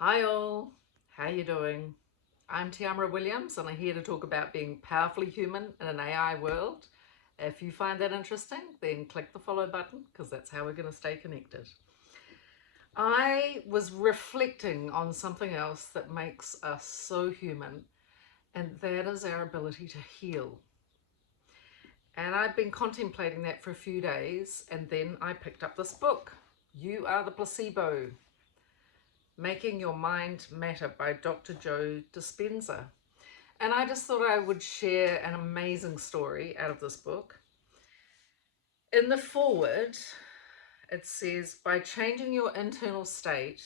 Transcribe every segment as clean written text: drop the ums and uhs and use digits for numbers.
Hi all, how you doing? I'm Tiamara Williams and I'm here to talk about being powerfully human in an AI world. If you find that interesting, then click the follow button because that's how we're going to stay connected. I was reflecting on something else that makes us so human, and that is our ability to heal. And I've been contemplating that for a few days, and then I picked up this book, You Are the Placebo, Making Your Mind Matter by Dr. Joe Dispenza. And I just thought I would share an amazing story out of this book. In the foreword, it says, by changing your internal state,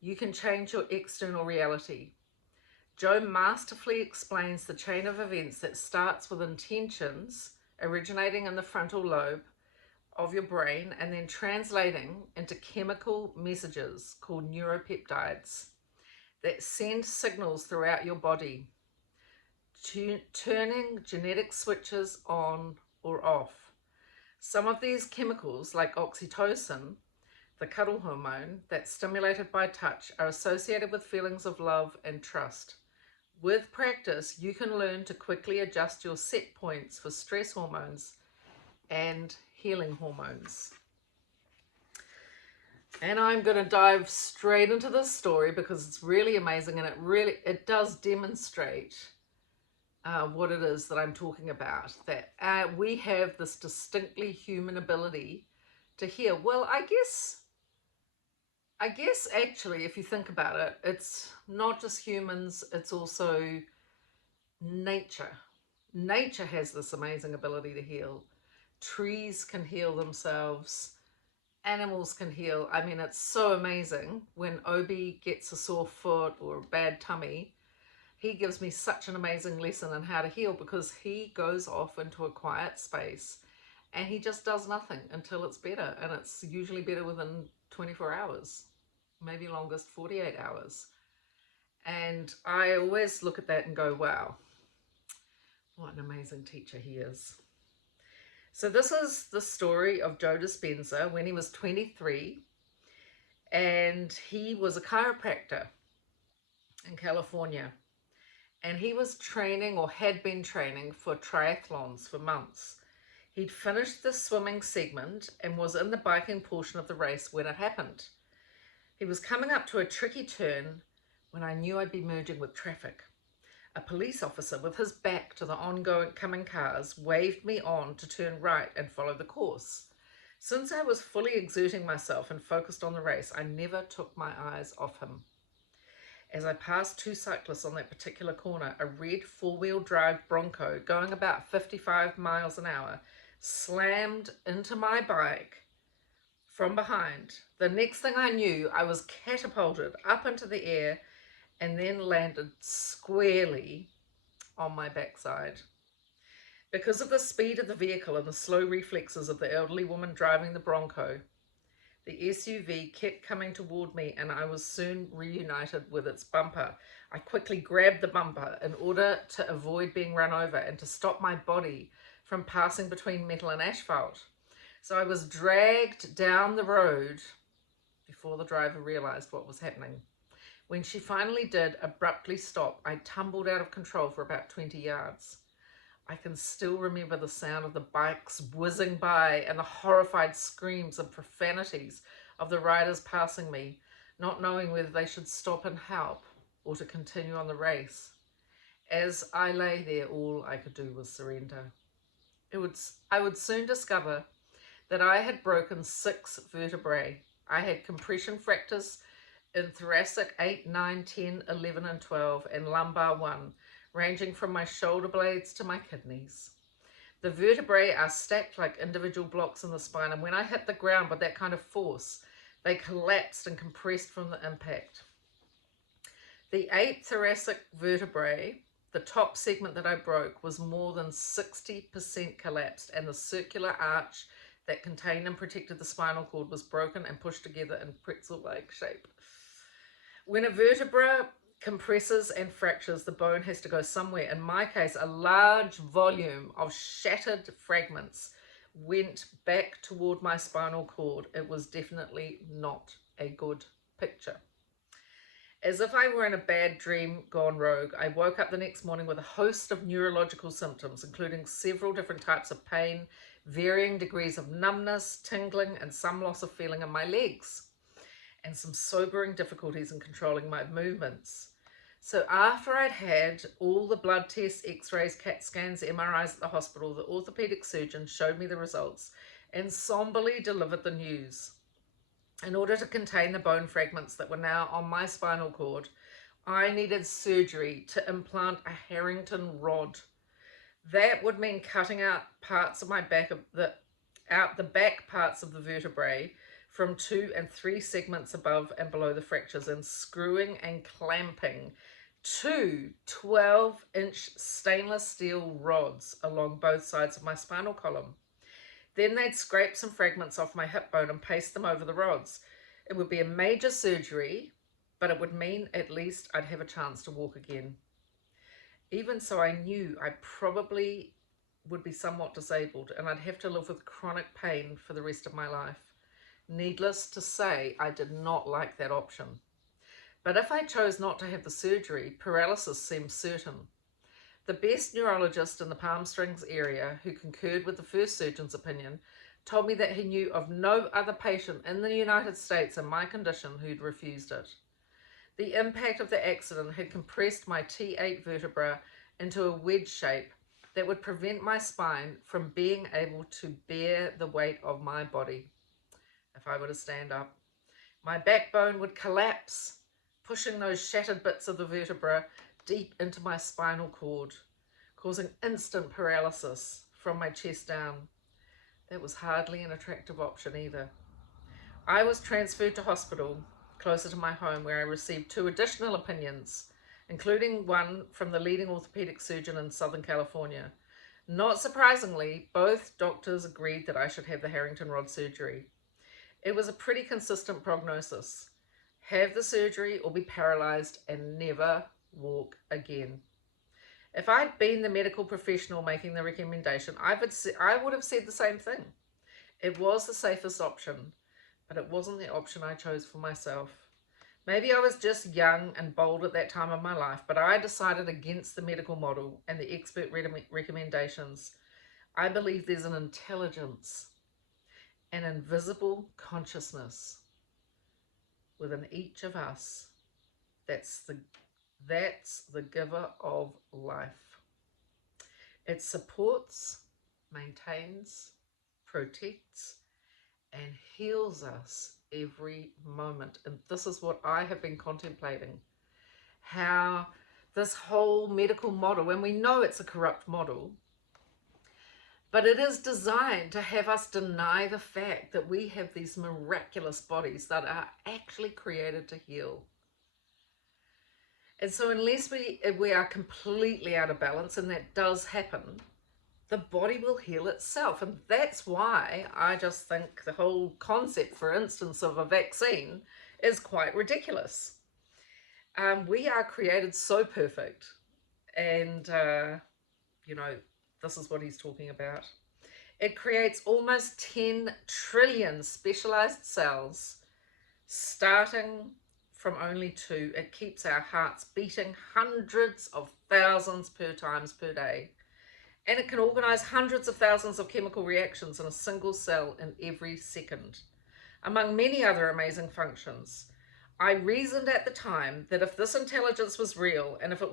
you can change your external reality. Joe masterfully explains the chain of events that starts with intentions originating in the frontal lobe of your brain and then translating into chemical messages called neuropeptides that send signals throughout your body, turning genetic switches on or off. Some of these chemicals, like oxytocin, the cuddle hormone that's stimulated by touch, are associated with feelings of love and trust. With practice, you can learn to quickly adjust your set points for stress hormones and healing hormones. And I'm going to dive straight into this story because it's really amazing, and it does demonstrate what it is that I'm talking about, that we have this distinctly human ability to heal. Well, I guess actually, if you think about it, it's not just humans, it's also nature. Nature has this amazing ability to heal. Trees can heal themselves. Animals can heal. I mean, it's so amazing. When Obi gets a sore foot or a bad tummy, he gives me such an amazing lesson on how to heal, because he goes off into a quiet space and he just does nothing until it's better. And it's usually better within 24 hours, maybe longest 48 hours. And I always look at that and go, wow, what an amazing teacher he is. So this is the story of Joe Dispenza when he was 23, and he was a chiropractor in California. And he was training, or had been training, for triathlons for months. He'd finished the swimming segment and was in the biking portion of the race when it happened. He was coming up to a tricky turn when I knew I'd be merging with traffic. A police officer, with his back to the oncoming cars, waved me on to turn right and follow the course. Since I was fully exerting myself and focused on the race, I never took my eyes off him. As I passed two cyclists on that particular corner, a red four-wheel drive Bronco going about 55 miles an hour slammed into my bike from behind. The next thing I knew, I was catapulted up into the air and then landed squarely on my backside. Because of the speed of the vehicle and the slow reflexes of the elderly woman driving the Bronco, the SUV kept coming toward me, and I was soon reunited with its bumper. I quickly grabbed the bumper in order to avoid being run over and to stop my body from passing between metal and asphalt. So I was dragged down the road before the driver realized what was happening. When she finally did abruptly stop, I tumbled out of control for about 20 yards. I can still remember the sound of the bikes whizzing by and the horrified screams and profanities of the riders passing me, not knowing whether they should stop and help or to continue on the race. As I lay there, all I could do was surrender. I would soon discover that I had broken 6 vertebrae. I had compression fractures in thoracic 8, 9, 10, 11, and 12, and lumbar 1, ranging from my shoulder blades to my kidneys. The vertebrae are stacked like individual blocks in the spine, and when I hit the ground with that kind of force, they collapsed and compressed from the impact. The 8 thoracic vertebrae, the top segment that I broke, was more than 60% collapsed, and the circular arch that contained and protected the spinal cord was broken and pushed together in pretzel-like shape. When a vertebra compresses and fractures, the bone has to go somewhere. In my case, a large volume of shattered fragments went back toward my spinal cord. It was definitely not a good picture. As if I were in a bad dream gone rogue, I woke up the next morning with a host of neurological symptoms, including several different types of pain, varying degrees of numbness, tingling, and some loss of feeling in my legs, and some sobering difficulties in controlling my movements. So after I'd had all the blood tests, x-rays, CAT scans, MRIs at the hospital, the orthopedic surgeon showed me the results and somberly delivered the news. In order to contain the bone fragments that were now on my spinal cord, I needed surgery to implant a Harrington rod. That would mean cutting out parts of my back out the back parts of the vertebrae from 2 and 3 segments above and below the fractures, and screwing and clamping 2 12-inch stainless steel rods along both sides of my spinal column. Then they'd scrape some fragments off my hip bone and paste them over the rods. It would be a major surgery, but it would mean at least I'd have a chance to walk again. Even so, I knew I probably would be somewhat disabled and I'd have to live with chronic pain for the rest of my life. Needless to say, I did not like that option. But if I chose not to have the surgery, paralysis seemed certain. The best neurologist in the Palm Springs area, who concurred with the first surgeon's opinion, told me that he knew of no other patient in the United States in my condition who'd refused it. The impact of the accident had compressed my T8 vertebra into a wedge shape that would prevent my spine from being able to bear the weight of my body. If I were to stand up, my backbone would collapse, pushing those shattered bits of the vertebra deep into my spinal cord, causing instant paralysis from my chest down. That was hardly an attractive option either. I was transferred to hospital closer to my home, where I received 2 additional opinions, including one from the leading orthopedic surgeon in Southern California. Not surprisingly, both doctors agreed that I should have the Harrington rod surgery. It was a pretty consistent prognosis: have the surgery or be paralyzed and never walk again. If I'd been the medical professional making the recommendation, I would have said the same thing. It was the safest option, but it wasn't the option I chose for myself. Maybe I was just young and bold at that time of my life, but I decided against the medical model and the expert recommendations. I believe there's an intelligence, an invisible consciousness within each of us. That's the giver of life. It supports, maintains, protects, and heals us every moment. And this is what I have been contemplating, how this whole medical model, and we know it's a corrupt model, but it is designed to have us deny the fact that we have these miraculous bodies that are actually created to heal. And so unless we are completely out of balance, and that does happen, the body will heal itself. And that's why I just think the whole concept, for instance, of a vaccine is quite ridiculous. We are created so perfect. And, this is what he's talking about. It creates almost 10 trillion specialized cells, starting from only 2. It keeps our hearts beating hundreds of thousands times per day. And it can organize hundreds of thousands of chemical reactions in a single cell in every second, among many other amazing functions. I reasoned at the time that if this intelligence was real, and if it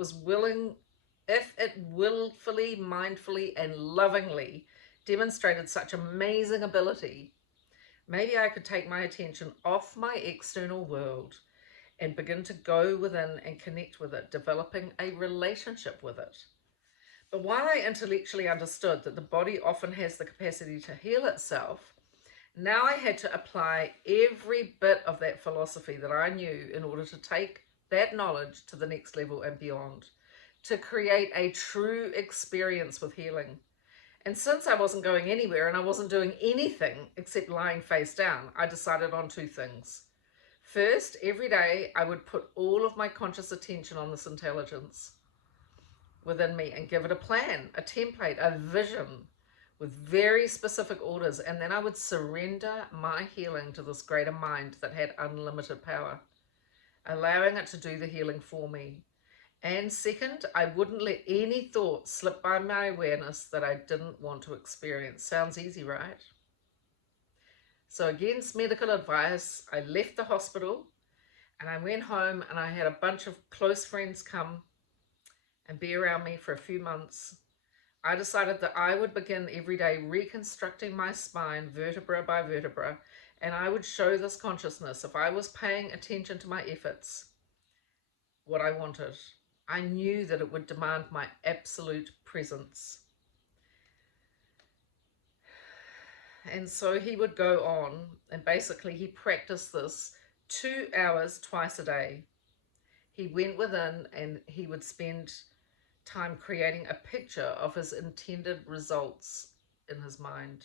willfully, mindfully, and lovingly demonstrated such amazing ability, maybe I could take my attention off my external world and begin to go within and connect with it, developing a relationship with it. But while I intellectually understood that the body often has the capacity to heal itself, now I had to apply every bit of that philosophy that I knew in order to take that knowledge to the next level and beyond, to create a true experience with healing. And since I wasn't going anywhere and I wasn't doing anything except lying face down, I decided on 2 things. First, every day I would put all of my conscious attention on this intelligence within me and give it a plan, a template, a vision with very specific orders. And then I would surrender my healing to this greater mind that had unlimited power. allowing it to do the healing for me. And second, I wouldn't let any thought slip by my awareness that I didn't want to experience. Sounds easy, right? So against medical advice, I left the hospital and I went home, and I had a bunch of close friends come and be around me for a few months. I decided that I would begin every day reconstructing my spine vertebra by vertebra, and I would show this consciousness, if I was paying attention to my efforts, what I wanted. I knew that it would demand my absolute presence. And so he would go on, and basically he practiced this 2 hours twice a day. He went within and he would spend time creating a picture of his intended results in his mind.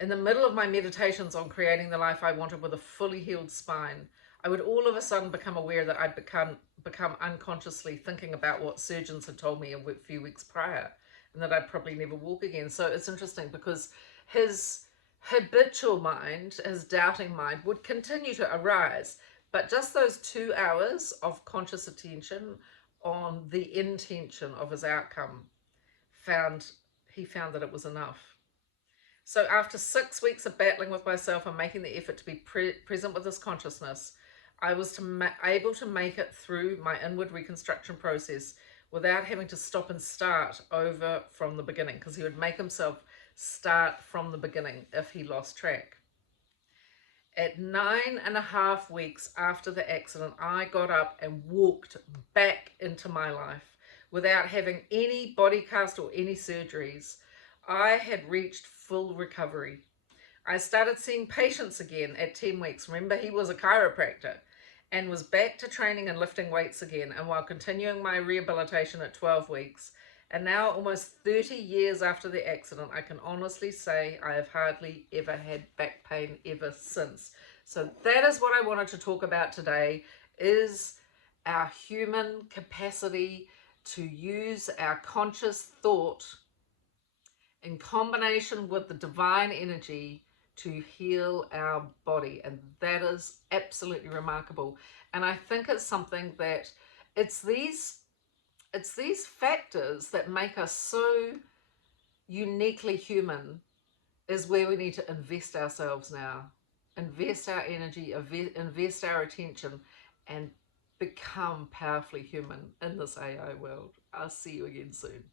In the middle of my meditations on creating the life I wanted with a fully healed spine, I would all of a sudden become aware that I'd become unconsciously thinking about what surgeons had told me a few weeks prior, and that I'd probably never walk again. So it's interesting because his habitual mind, his doubting mind, would continue to arise. But just those 2 hours of conscious attention on the intention of his outcome, he found that it was enough. So after 6 weeks of battling with myself and making the effort to be present with this consciousness, I was able to make it through my inward reconstruction process without having to stop and start over from the beginning, because he would make himself start from the beginning if he lost track. At 9.5 weeks after the accident, I got up and walked back into my life without having any body cast or any surgeries. I had reached full recovery. I started seeing patients again at 10 weeks. Remember, he was a chiropractor, and was back to training and lifting weights again, and while continuing my rehabilitation at 12 weeks. And now, almost 30 years after the accident, I can honestly say I have hardly ever had back pain ever since. So that is what I wanted to talk about today, is our human capacity to use our conscious thought in combination with the divine energy to heal our body. And that is absolutely remarkable. And I think it's something that it's these factors that make us so uniquely human, is where we need to invest ourselves now, invest our energy, invest our attention, and become powerfully human in this AI world. I'll see you again soon.